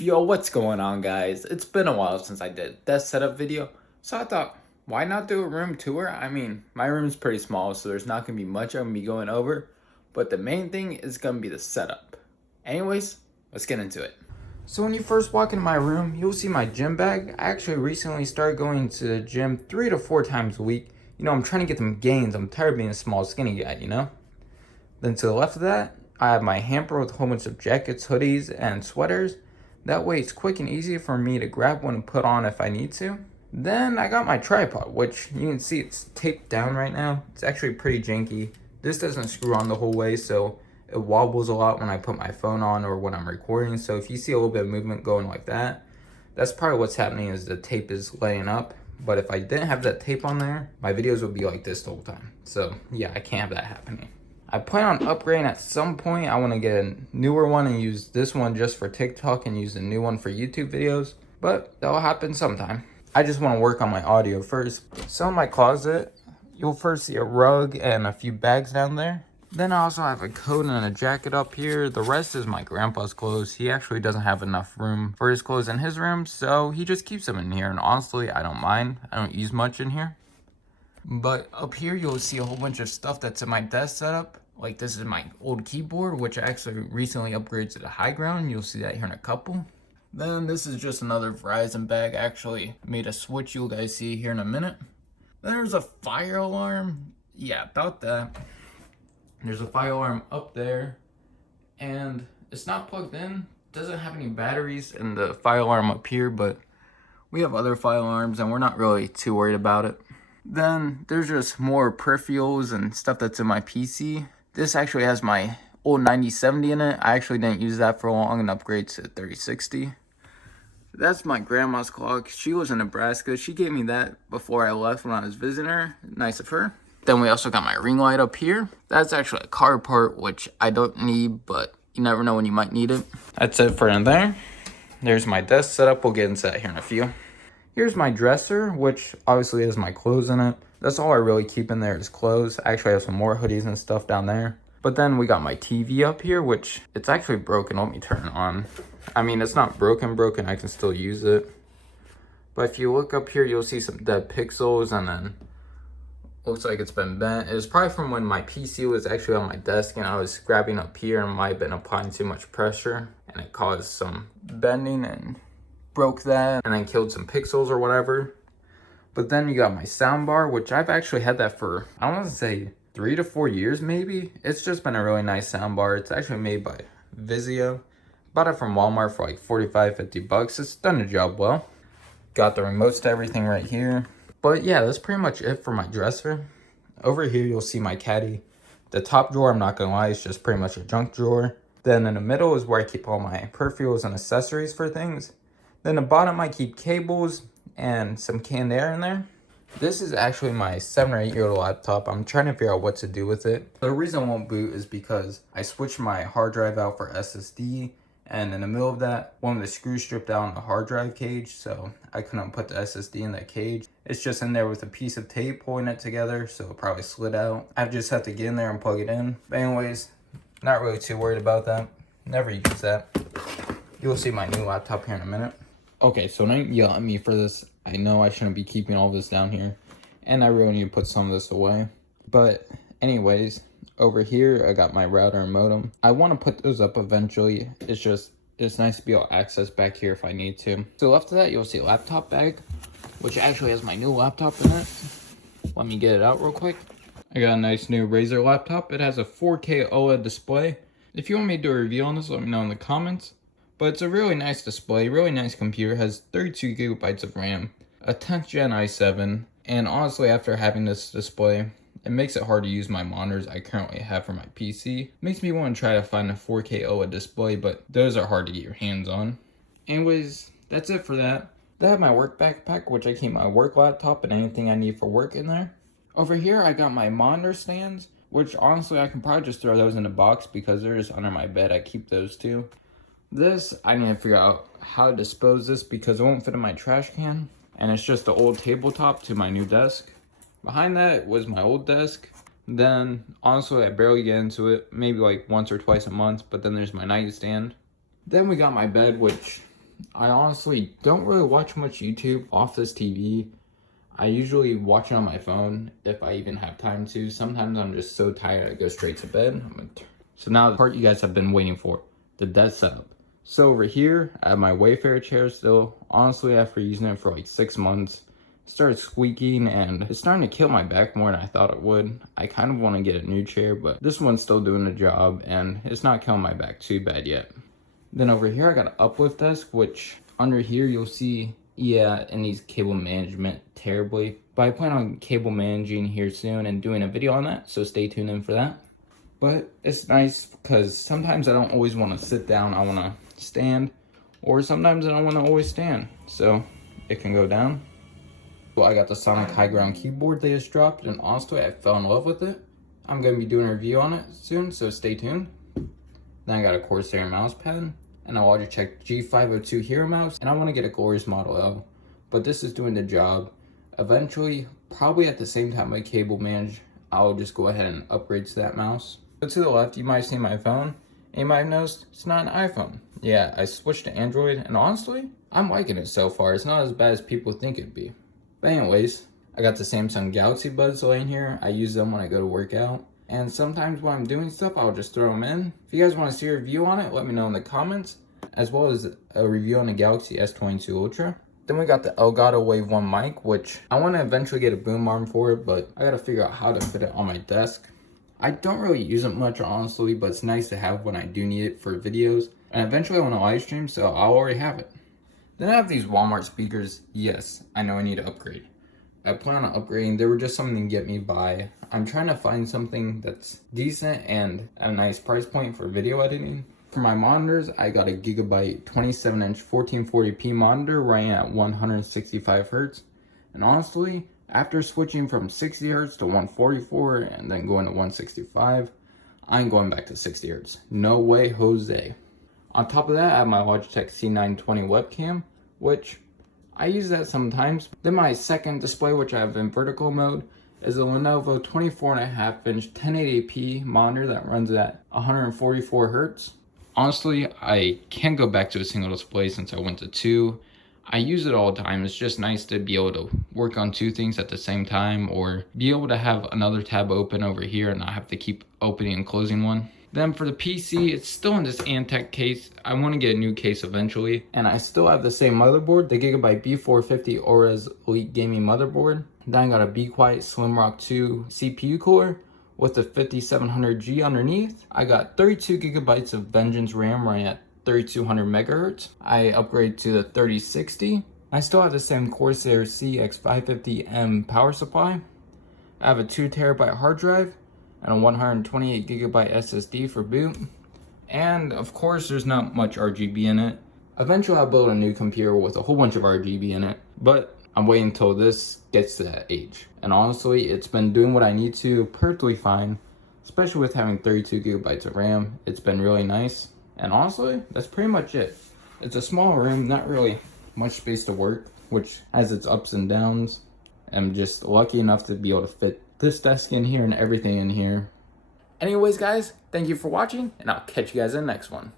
Yo, what's going on, guys? It's been a while since I did that setup video, so I thought, why not do a room tour? I mean, my room's pretty small, so there's not gonna be much I'm gonna be going over, but the main thing is gonna be the setup. Anyways, let's get into it. So when you first walk into my room, you'll see my gym bag. I actually recently started going to the gym 3 to 4 times a week. You know, I'm trying to get them gains. I'm tired of being a small, skinny guy, you know? Then to the left of that, I have my hamper with a whole bunch of jackets, hoodies, and sweaters. That way it's quick and easy for me to grab one and put on if I need to. Then I got my tripod, which you can see it's taped down right now. It's actually pretty janky. This doesn't screw on the whole way, so it wobbles a lot when I put my phone on or when I'm recording. So if you see a little bit of movement going like that, that's probably what's happening, is the tape is laying up. But if I didn't have that tape on there, my videos would be like this the whole time. So yeah, I can't have that happening. I plan on upgrading at some point. I want to get a newer one and use this one just for TikTok and use the new one for YouTube videos, but that'll happen sometime. I just want to work on my audio first. So in my closet, you'll first see a rug and a few bags down there. Then I also have a coat and a jacket up here. The rest is my grandpa's clothes. He actually doesn't have enough room for his clothes in his room, so he just keeps them in here. And honestly, I don't mind. I don't use much in here. But up here, you'll see a whole bunch of stuff that's in my desk setup. Like this is my old keyboard, which I actually recently upgraded to the high ground. You'll see that here in a couple. Then this is just another Verizon bag. I actually made a switch you'll guys see here in a minute. Then there's a fire alarm. Yeah, about that. There's a fire alarm up there. And it's not plugged in. Doesn't have any batteries in the fire alarm up here, but we have other fire alarms and we're not really too worried about it. Then there's just more peripherals and stuff that's in my PC. This actually has my old 9070 in it. I actually didn't use that for long and upgrade to 3060. That's my grandma's clock. She was in Nebraska. She gave me that before I left when I was visiting her. Nice of her. Then we also got my ring light up here. That's actually a car part, which I don't need, but you never know when you might need it. That's it for in there. There's my desk setup. We'll get into that here in a few. Here's my dresser, which obviously has my clothes in it. That's all I really keep in there is clothes. I actually have some more hoodies and stuff down there. But then we got my TV up here, which it's actually broken. Let me turn it on. I mean, it's not broken. I can still use it. But if you look up here, you'll see some dead pixels, and then looks like it's been bent. It was probably from when my PC was actually on my desk and I was grabbing up here and might have been applying too much pressure, and it caused some bending and broke that and then killed some pixels or whatever. But then you got my sound bar, which I've actually had that for, I want to say 3 to 4 years maybe. It's just been a really nice sound bar. It's actually made by Vizio. Bought it from Walmart for like 45-50 bucks. It's done the job well. Got the remotes to everything right here. But yeah, that's pretty much it for my dresser. Over here you'll see my Caddy. The top drawer, I'm not gonna lie, is just pretty much a junk drawer. Then in the middle is where I keep all my peripherals and accessories for things. Then the bottom I keep cables and some canned air in there. This is actually my 7 or 8 year old laptop. I'm trying to figure out what to do with it. The reason it won't boot is because I switched my hard drive out for SSD, and in the middle of that, one of the screws stripped out on the hard drive cage, so I couldn't put the SSD in that cage. It's just in there with a piece of tape holding it together, so it probably slid out. I just have to get in there and plug it in. But anyways, not really too worried about that. Never use that. You'll see my new laptop here in a minute. Okay, so don't yell at me for this. I know I shouldn't be keeping all this down here, and I really need to put some of this away. But anyways, over here I got my router and modem. I want to put those up eventually. It's nice to be able to access back here if I need to. So left of that, you'll see a laptop bag, which actually has my new laptop in it. Let me get it out real quick. I got a nice new Razer laptop. It has a 4K OLED display. If you want me to do a review on this, let me know in the comments. But it's a really nice display, really nice computer. It has 32 gigabytes of RAM, a 10th gen i7, and honestly, after having this display, it makes it hard to use my monitors I currently have for my PC. It makes me want to try to find a 4K OLED display, but those are hard to get your hands on. Anyways, that's it for that. Then I have my work backpack, which I keep my work laptop and anything I need for work in there. Over here, I got my monitor stands, which honestly, I can probably just throw those in a box because they're just under my bed. I keep those too. This, I need to figure out how to dispose this because it won't fit in my trash can. And it's just the old tabletop to my new desk. Behind that was my old desk. Then, honestly, I barely get into it. Maybe like once or twice a month. But then there's my nightstand. Then we got my bed, which I honestly don't really watch much YouTube off this TV. I usually watch it on my phone if I even have time to. Sometimes I'm just so tired I go straight to bed. So now the part you guys have been waiting for, the desk setup. So over here, I have my Wayfarer chair still. Honestly, after using it for like 6 months, it started squeaking and it's starting to kill my back more than I thought it would. I kind of want to get a new chair, but this one's still doing the job and it's not killing my back too bad yet. Then over here, I got an uplift desk, which under here you'll see, yeah, it needs cable management terribly. But I plan on cable managing here soon and doing a video on that, so stay tuned in for that. But it's nice because sometimes I don't always want to sit down, I want to stand, or sometimes I don't want to always stand, so it can go down. So I got the Sonic High Ground keyboard they just dropped, and honestly, I fell in love with it. I'm going to be doing a review on it soon, so stay tuned. Then I got a Corsair mouse pad and a Logitech G502 Hero mouse, and I want to get a Glorious Model L, but this is doing the job. Eventually, probably at the same time I cable manage, I'll just go ahead and upgrade to that mouse. So to the left, you might have seen my phone, and you might have noticed it's not an iPhone. Yeah, I switched to Android, and honestly, I'm liking it so far. It's not as bad as people think it'd be. But anyways, I got the Samsung Galaxy Buds laying here. I use them when I go to work out. And sometimes when I'm doing stuff, I'll just throw them in. If you guys want to see a review on it, let me know in the comments, as well as a review on the Galaxy S22 Ultra. Then we got the Elgato Wave 1 mic, which I want to eventually get a boom arm for it, but I got to figure out how to fit it on my desk. I don't really use it much, honestly, but it's nice to have when I do need it for videos. And eventually I want to live stream, so I'll already have it. Then I have these Walmart speakers. Yes, I know I need to upgrade. I plan on upgrading. They were just something to get me by. I'm trying to find something that's decent and at a nice price point for video editing. For my monitors, I got a Gigabyte 27-inch 1440p monitor running at 165 Hz. And honestly, after switching from 60 Hz to 144 and then going to 165, I ain't going back to 60 Hz. No way, Jose. On top of that, I have my Logitech C920 webcam, which I use that sometimes. Then my second display, which I have in vertical mode, is a Lenovo 24.5-inch 1080p monitor that runs at 144 Hz. Honestly, I can't go back to a single display since I went to two. I use it all the time. It's just nice to be able to work on two things at the same time, or be able to have another tab open over here and not have to keep opening and closing one. Then for the PC, it's still in this Antec case. I want to get a new case eventually. And I still have the same motherboard, the Gigabyte B450 Aures Elite Gaming motherboard. Then I got a Be Quiet Slimrock 2 CPU cooler with the 5700G underneath. I got 32 gigabytes of Vengeance RAM running at 3200 megahertz. I upgraded to the 3060. I still have the same Corsair CX550M power supply. I have a 2TB hard drive and a 128 gigabyte SSD for boot. And of course, there's not much RGB in it. Eventually I'll build a new computer with a whole bunch of RGB in it, but I'm waiting until this gets to that age. And honestly, it's been doing what I need to perfectly fine, especially with having 32 gigabytes of RAM. It's been really nice. And honestly, that's pretty much it. It's a small room, not really much space to work, which has its ups and downs. I'm just lucky enough to be able to fit this desk in here and everything in here. Anyways, guys, thank you for watching, and I'll catch you guys in the next one.